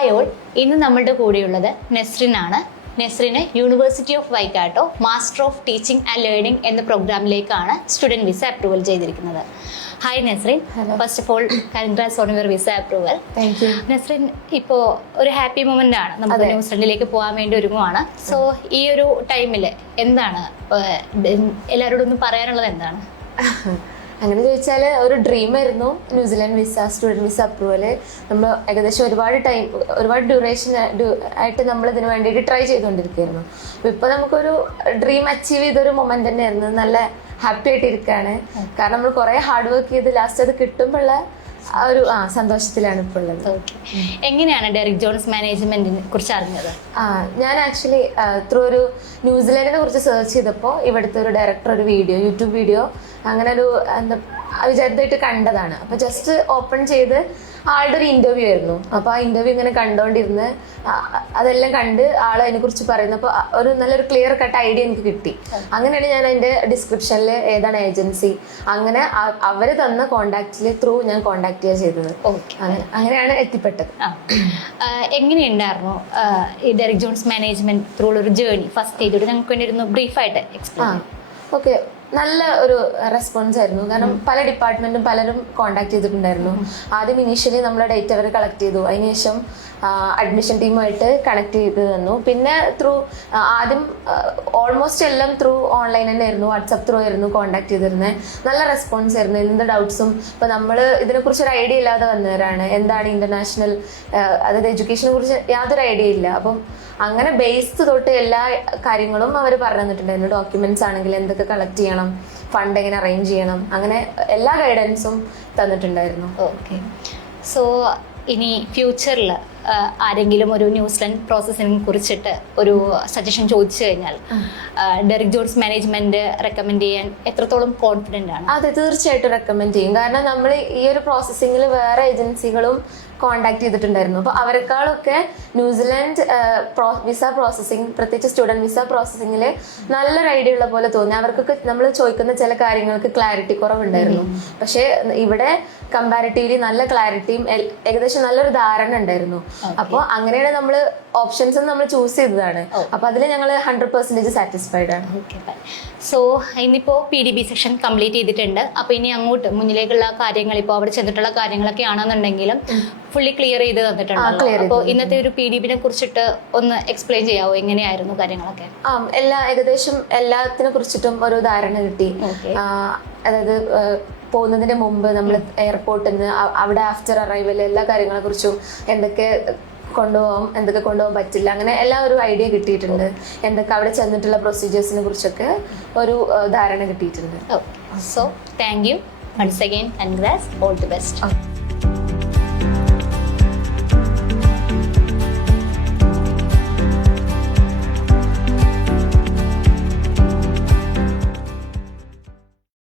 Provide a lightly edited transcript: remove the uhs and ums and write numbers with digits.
Hi all, ഇന്ന് നമ്മളുടെ കൂടെയുള്ളത് നെസ്രിനാണ്. നെസ്രിന് university of Waikato master of teaching and learning എന്ന പ്രോഗ്രാമിലേക്കാണ് സ്റ്റുഡൻറ് വിസ അപ്രൂവൽ ചെയ്തിരിക്കുന്നത്. Hi Nesrin, first of all congrats on your visa approval. Thank you. Nesrin, ഇപ്പോൾ ഒരു ഹാപ്പി മൊമെന്റ് ആണ്, നമുക്ക് ന്യൂസിലൻഡിലേക്ക് പോകാൻ വേണ്ടി ഒരുങ്ങുവാണ്. സോ ഈ ഒരു ടൈമിൽ എന്താണ് എല്ലാവരോടും ഒന്ന് പറയാനുള്ളത് എന്താണ്? അങ്ങനെ ചോദിച്ചാൽ ഒരു ഡ്രീം ആയിരുന്നു New Zealand visa, student visa approval. നമ്മൾ ഏകദേശം ഒരുപാട് ഡ്യൂറേഷൻ ആയിട്ട് നമ്മൾ ഇതിന് വേണ്ടിയിട്ട് ട്രൈ ചെയ്തുകൊണ്ടിരിക്കുകയായിരുന്നു. അപ്പോൾ ഇപ്പോൾ നമുക്കൊരു ഡ്രീം അച്ചീവ് ചെയ്തൊരു മൊമെന്റ് തന്നെയായിരുന്നു. നല്ല ഹാപ്പി ആയിട്ട് ഇരിക്കുകയാണ്. കാരണം നമ്മൾ കുറേ ഹാർഡ് വർക്ക് ചെയ്ത് ലാസ്റ്റ് അത് കിട്ടുമ്പോഴുള്ള ആ ഒരു സന്തോഷത്തിലാണ് ഇപ്പോൾ ഉള്ളത്. എങ്ങനെയാണ് ഡെറിക് ജോൺസ് മാനേജ്മെന്റിനെ കുറിച്ച് അറിഞ്ഞത്? ഞാൻ ആക്ച്വലി ത്രൂ ഒരു ന്യൂസിലാൻഡിനെ കുറിച്ച് സെർച്ച് ചെയ്തപ്പോൾ ഇവിടുത്തെ ഒരു ഡയറക്ടർ ഒരു യൂട്യൂബ് വീഡിയോ അങ്ങനെ ഒരു വിചാരിതായിട്ട് കണ്ടതാണ്. അപ്പോൾ ജസ്റ്റ് ഓപ്പൺ ചെയ്ത് ആളുടെ ഒരു ഇന്റർവ്യൂ ആയിരുന്നു. അപ്പോൾ ആ ഇന്റർവ്യൂ ഇങ്ങനെ കണ്ടുകൊണ്ടിരുന്ന് അതെല്ലാം കണ്ട് ആൾ അതിനെക്കുറിച്ച് പറയുന്നപ്പോൾ ഒരു നല്ലൊരു ക്ലിയർ കട്ട് ഐഡിയ എനിക്ക് കിട്ടി. അങ്ങനെയാണ് ഞാൻ അതിൻ്റെ ഡിസ്ക്രിപ്ഷനിൽ ഏതാണ് ഏജൻസി, അങ്ങനെ അവർ തന്ന കോണ്ടാക്റ്റിൽ ത്രൂ ഞാൻ കോണ്ടാക്ട് ചെയ്യുക ചെയ്തത്. അങ്ങനെയാണ് എത്തിപ്പെട്ടത്. എങ്ങനെയുണ്ടായിരുന്നു ഈ ഡെറിക് ജോൺസ് മാനേജ്മെന്റ് ത്രൂ ഒരു ജേർണി? ഫസ്റ്റ് ചെയ്തിട്ട് ഞങ്ങൾക്ക് വേണ്ടി ബ്രീഫായിട്ട് എക്സ്പ്ലെയിൻ. ഓക്കെ, നല്ല ഒരു റെസ്പോൺസ് ആയിരുന്നു. കാരണം പല ഡിപ്പാർട്ട്മെന്റും പലരും കോണ്ടാക്ട് ചെയ്തിട്ടുണ്ടായിരുന്നു. ആദ്യം ഇനീഷ്യലി നമ്മളെ ഡേറ്റ അവർ കളക്ട് ചെയ്തു, അതിനുശേഷം അഡ്മിഷൻ ടീമുമായിട്ട് കണക്ട് ചെയ്ത് തന്നു. പിന്നെ ആദ്യം ഓൾമോസ്റ്റ് എല്ലാം ത്രൂ ഓൺലൈൻ തന്നെ ആയിരുന്നു, വാട്സപ്പ് ത്രൂ ആയിരുന്നു കോണ്ടാക്ട് ചെയ്തിരുന്നത്. നല്ല റെസ്പോൺസ് ആയിരുന്നു. എന്ത് ഡൗട്ട്സും ഇപ്പം നമ്മൾ ഇതിനെക്കുറിച്ച് ഒരു ഐഡിയ ഇല്ലാതെ വന്നവരാണ്, എന്താണ് ഇന്റർനാഷണൽ അതായത് എഡ്യൂക്കേഷനെ കുറിച്ച് യാതൊരു ഐഡിയ ഇല്ല. അപ്പം അങ്ങനെ ബേസ് തൊട്ട് എല്ലാ കാര്യങ്ങളും അവർ പറഞ്ഞു തന്നിട്ടുണ്ടായിരുന്നു. ഡോക്യുമെന്റ്സ് ആണെങ്കിൽ എന്തൊക്കെ കളക്ട് ചെയ്യണം, ഫണ്ട് എങ്ങനെ അറേഞ്ച് ചെയ്യണം, അങ്ങനെ എല്ലാ ഗൈഡൻസും തന്നിട്ടുണ്ടായിരുന്നു. ഓക്കെ, സോ ഇനി ഫ്യൂച്ചറിൽ ആരെങ്കിലും ഒരു ന്യൂസിലൻഡ് പ്രോസസ്സിനെ കുറിച്ചിട്ട് ഒരു സജഷൻ ചോദിച്ചു കഴിഞ്ഞാൽ ഡെറിക് ജോൺസ് മാനേജ്മെന്റ് റെക്കമെൻഡ് ചെയ്യാൻ എത്രത്തോളം കോൺഫിഡന്റ് ആണ്? അതെ, തീർച്ചയായിട്ടും റെക്കമെൻഡ് ചെയ്യും. കാരണം നമ്മൾ ഈ ഒരു പ്രോസസ്സിങ്ങിൽ വേറെ ഏജൻസികളും കോണ്ടാക്ട് ചെയ്തിട്ടുണ്ടായിരുന്നു. അപ്പോൾ അവരെക്കാളൊക്കെ ന്യൂസിലാൻഡ് വിസ പ്രോസസ്സിങ്, പ്രത്യേകിച്ച് സ്റ്റുഡൻറ് വിസ പ്രോസസ്സിങ്ങിൽ നല്ലൊരു ഐഡിയ ഉള്ള പോലെ തോന്നി. അവർക്കൊക്കെ നമ്മൾ ചോദിക്കുന്ന ചില കാര്യങ്ങൾക്ക് ക്ലാരിറ്റി കുറവുണ്ടായിരുന്നു. പക്ഷേ ഇവിടെ കമ്പാരിറ്റീവ്ലി നല്ല ക്ലാരിറ്റിയും ഏകദേശം നല്ലൊരു ധാരണ ഉണ്ടായിരുന്നു. അപ്പോൾ അങ്ങനെയാണ് നമ്മൾ ഓപ്ഷൻസ് നമ്മൾ ചൂസ് ചെയ്തതാണ്. അപ്പോൾ അതിൽ ഞങ്ങൾ 100% സാറ്റിസ്ഫൈഡ് ആണ്. സോ ഇന്നിപ്പോൾ PDB സെക്ഷൻ കംപ്ലീറ്റ് ചെയ്തിട്ടുണ്ട്. അപ്പോൾ ഇനി അങ്ങോട്ട് മുന്നിലേക്കുള്ള കാര്യങ്ങൾ, ഇപ്പോൾ അവിടെ ചെന്നിട്ടുള്ള കാര്യങ്ങളൊക്കെ ആണെന്നുണ്ടെങ്കിലും ഫുള്ളി ക്ലിയർ ചെയ്ത് തന്നിട്ടുണ്ട്. അപ്പോൾ ഇന്നത്തെ ഒരു PDBനെ കുറിച്ചിട്ട് ഒന്ന് എക്സ്പ്ലെയിൻ ചെയ്യാവോ? എങ്ങനെയായിരുന്നു കാര്യങ്ങളൊക്കെ? ഏകദേശം എല്ലാത്തിനെ കുറിച്ചിട്ടും ഒരു ധാരണ കിട്ടി. അതായത് പോകുന്നതിന് മുമ്പ് നമ്മൾ എയർപോർട്ടിൽ നിന്ന് അവിടെ ആഫ്റ്റർ അറൈവൽ എല്ലാ കാര്യങ്ങളെ കുറിച്ചും എന്തൊക്കെ കൊണ്ടുപോകാം, എന്തൊക്കെ കൊണ്ടുപോകാൻ പറ്റില്ല, അങ്ങനെ എല്ലാം ഒരു ഐഡിയ കിട്ടിയിട്ടുണ്ട്. എന്തൊക്കെ അവിടെ ചെന്നിട്ടുള്ള പ്രൊസീജിയേഴ്സിനെ കുറിച്ചൊക്കെ ഒരു ധാരണ കിട്ടിയിട്ടുണ്ട്. So thank you once again, congrats, all the best.